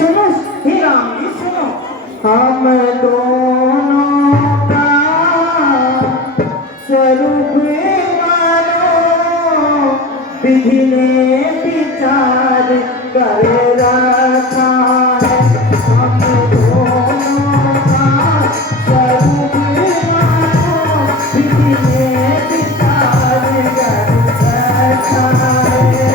सुनो हे राम जी सुनो, हम दोनों का स्वरूप मानो विधि ने विचार कर रखा है। हम दोनों का स्वरूप मानो विधि ने विचार कर रखा है।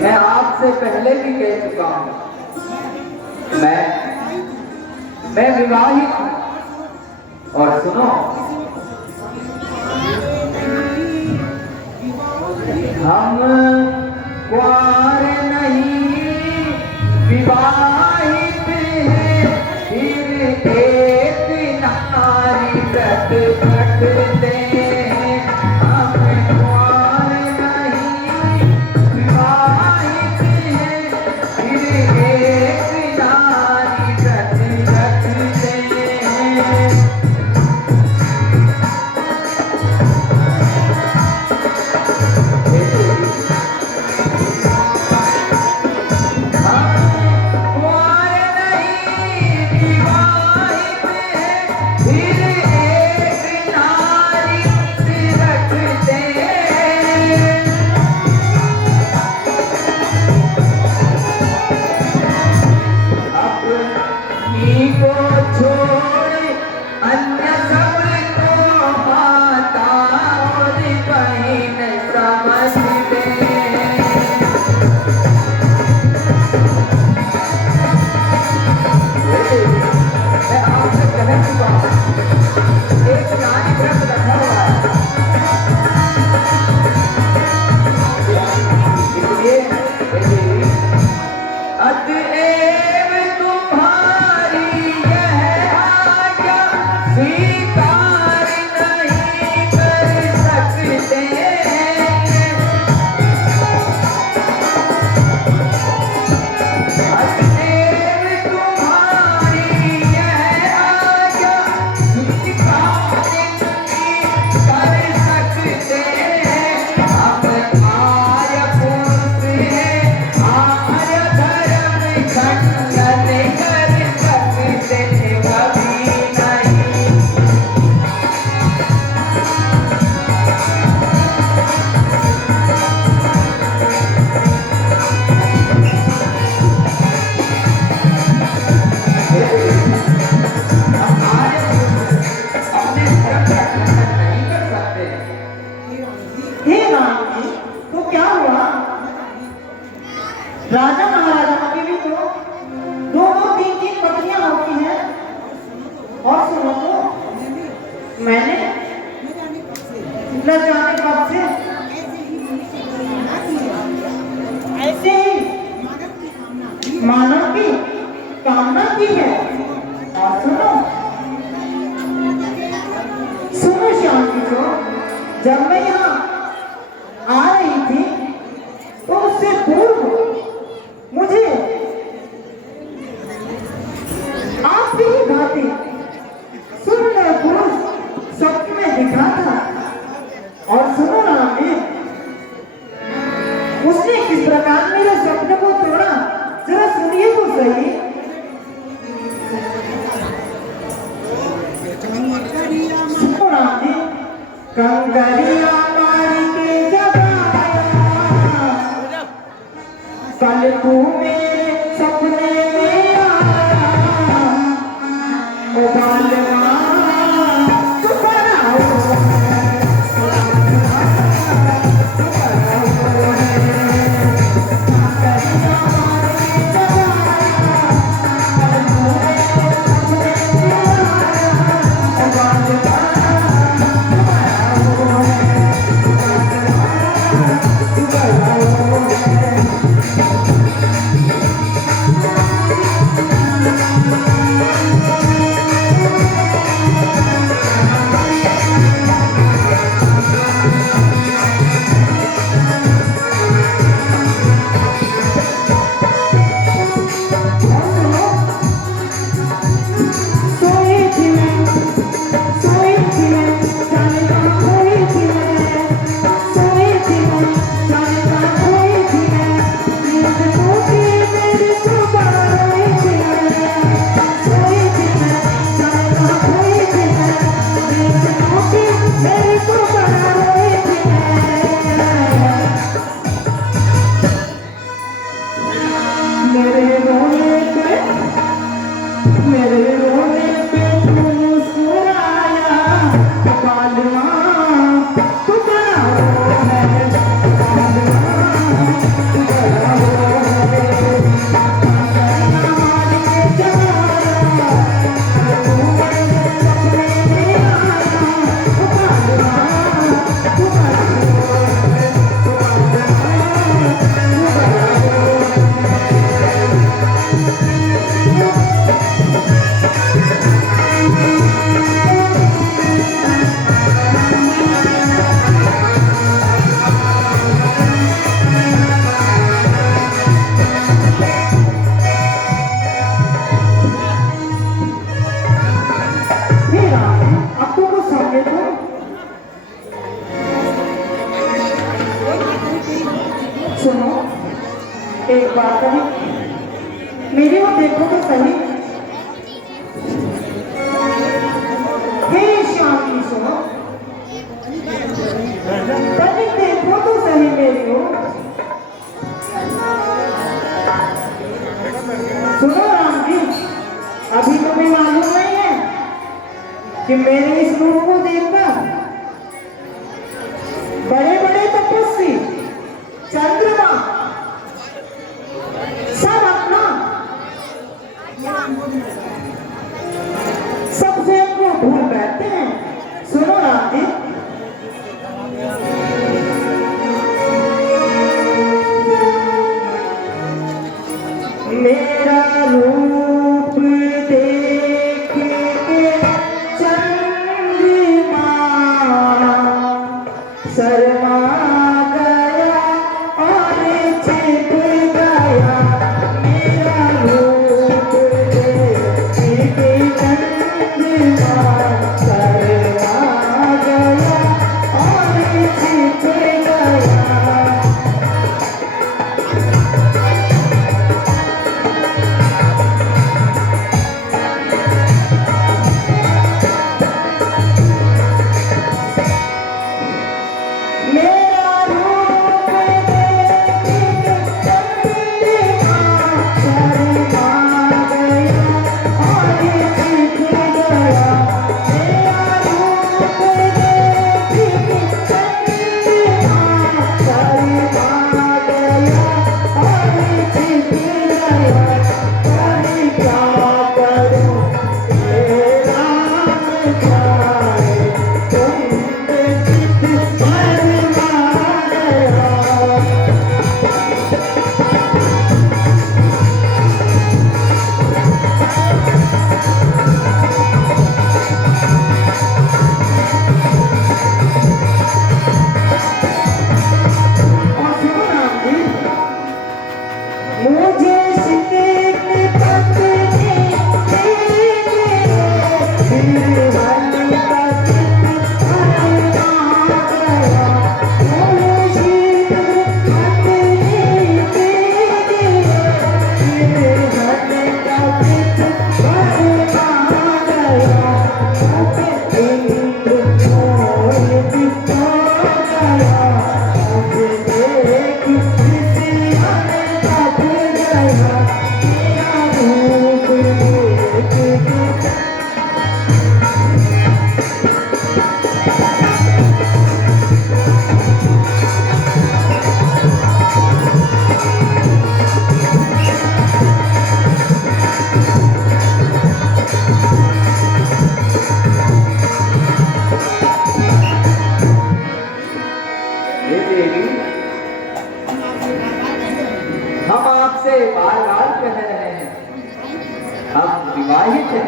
मैं आपसे पहले भी कह चुका हूं, मैं विवाहित हूं। और सुनो, हम कुंवारे नहीं विवाहित हैं, फिर एक नारी व्रत कटते हैं। हम कुंवारे नहीं विवाहित हैं, फिर एक नारी व्रत रखते हैं। तो दो दो तीन तीन बकरियां होती हैं। और सुनो तो मैंने न जाने कब से ऐसे ही मानव की कामना की है। और सुनो सुनो श्याम किशोर, जब मैं यहाँ आ रही थी तो उससे पूर्व मुझे आपकी ही भांति सुंदर पुरुष स्वप्न में दिखा था। और सुनो राम जी, उसने किस प्रकार मेरे स्वप्न को तोड़ा, जरा सुनिए तो सही। सुनो राम जी, कंकरिया मारी के जब आया, कल तू मेरे सपने में आया, ओ बालवा तू बड़ा हो, सुनो एक बात है, मेरी ओर देखो तो सही। हे श्याम किशोर, तभी देखो तो सही मेरी ओर। सुनो राम जी, अभी तुम्हें मालूम नहीं है कि मेरे इस रूप को देखकर बड़े बड़े तपस्वी चंद्रमा सब अपना सबसे को भूल बैठते हैं। सुनो राम जी, मेरा रूप देख के चंद्रमा शर्मा विवाहित है।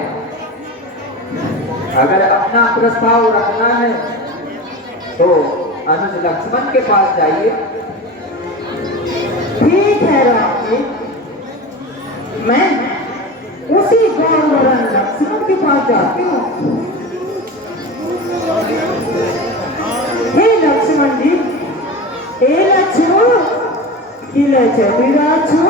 अगर अपना प्रस्ताव रखना है तो अनुज लक्ष्मण के पास जाइए। ठीक है राम जी, मैं उसी गौरवरण लक्ष्मण के पास जाती हूँ। हे लक्ष्मण जी, हे लक्ष्मण किले चतुराछु।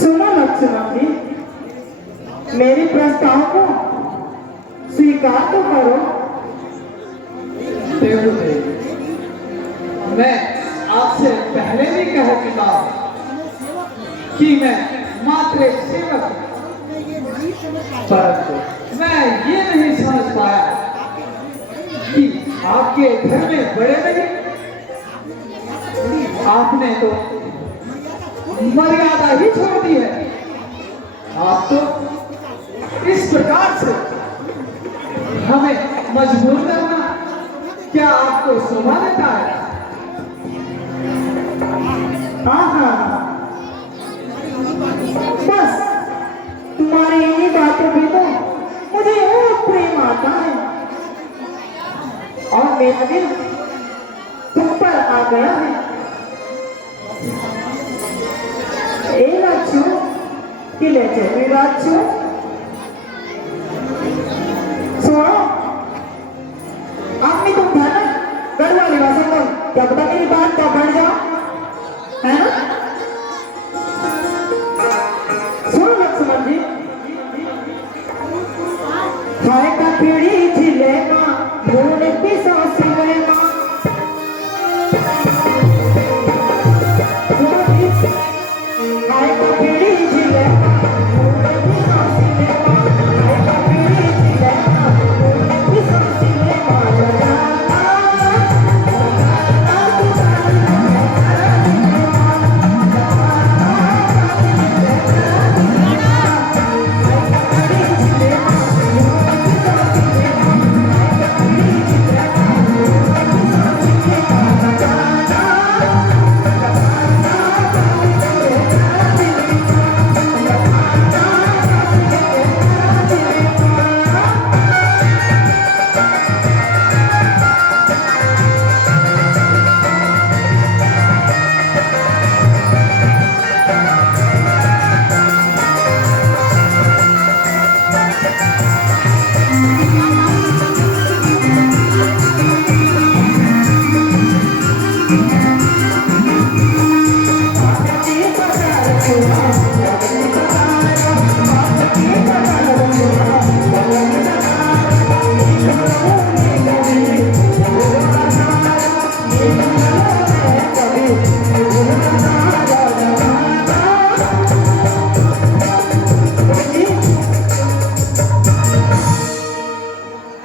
सुनो लक्ष्मण जी, मेरे प्रस्ताव को स्वीकार तो करो। देवदेव, मैं आपसे पहले भी कह चुका हूं कि मैं मात्र एक सेवक हूं, परंतु मैं ये नहीं समझ पाया कि आपके घर में बड़े नहीं, आपने तो मर्यादा ही छोड़ दी है। आप तो इस प्रकार से हमें मजबूर करना क्या आपको शोभा देता है? बस तुम्हारी इन्हीं बातों पे तो मुझे और प्रेम आता है और मेरा दिल तुम पर आ गया है। ए लक्ष्मण किले चतुराछु, सुनो, अब भी तुम था ना गढ़वा निवासी को, क्या पता मेरी बात तो बढ़ जाओ, है ना? सुनो लक्ष्मण जी, खाए का पीढ़ी झिलेगा भूल पिसो सिलेगा। सुनो जी, खाए का पीढ़ी झिलेगा भूल पिसो सिलेगा, खाए का पीढ़ी झिलेगा भूल पिसो सिलेगा।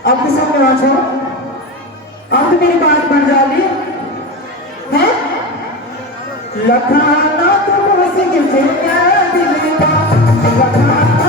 अब तो सब लोग छोड़ो, अब तो मेरी बात बन जाती है। लखाना तो मुझसे किसे क्या दिलेगा, लखाना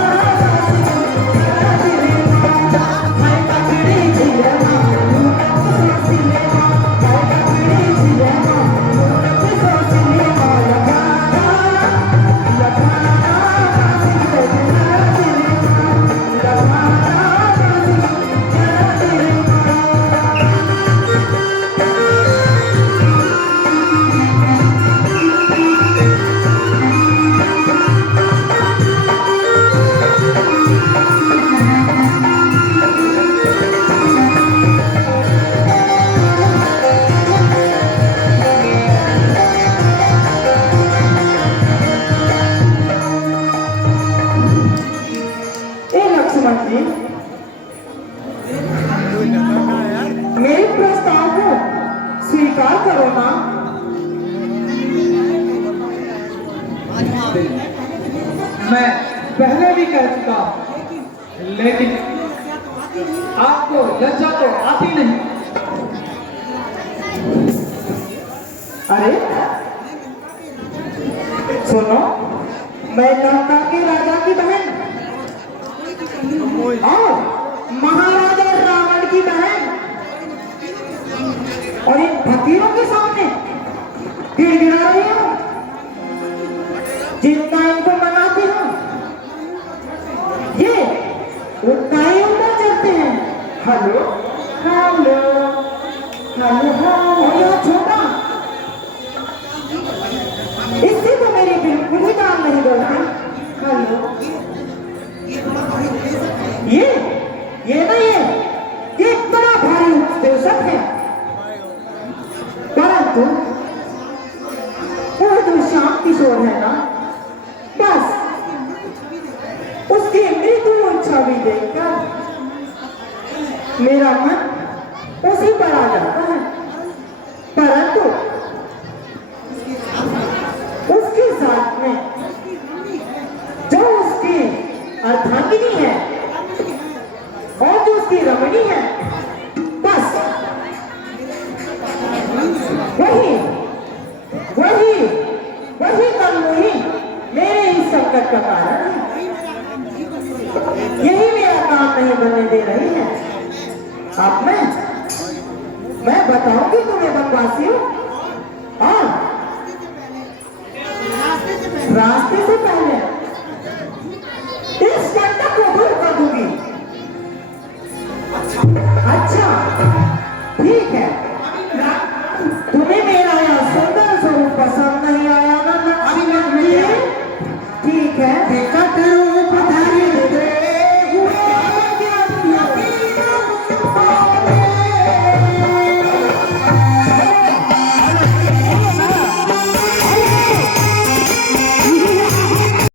मेरे प्रस्ताव को स्वीकार करो ना। मैं पहले भी कह चुका हूं, लेकिन आपको लज्जा तो आती नहीं। अरे सुनो, मैं लंका के राजा की बहन और महाराजा रावण की बहन और इन फकीरों के सामने गिड़गिड़ा परंतु वो जो श्याम किशोर है ना, बस उसकी मृत्यु छवि देखकर मेरा मन उसी पर आ जाता है। परंतु उसके साथ में जो उसकी अर्धांगिनी है और जो उसकी रमणी है, बस वही वही वही कलमुही मेरे ही संकट का कारण है। यही मेरा काम नहीं बनने दे रही है। अब मैं बताऊंगी तुम्हें बकवासियों,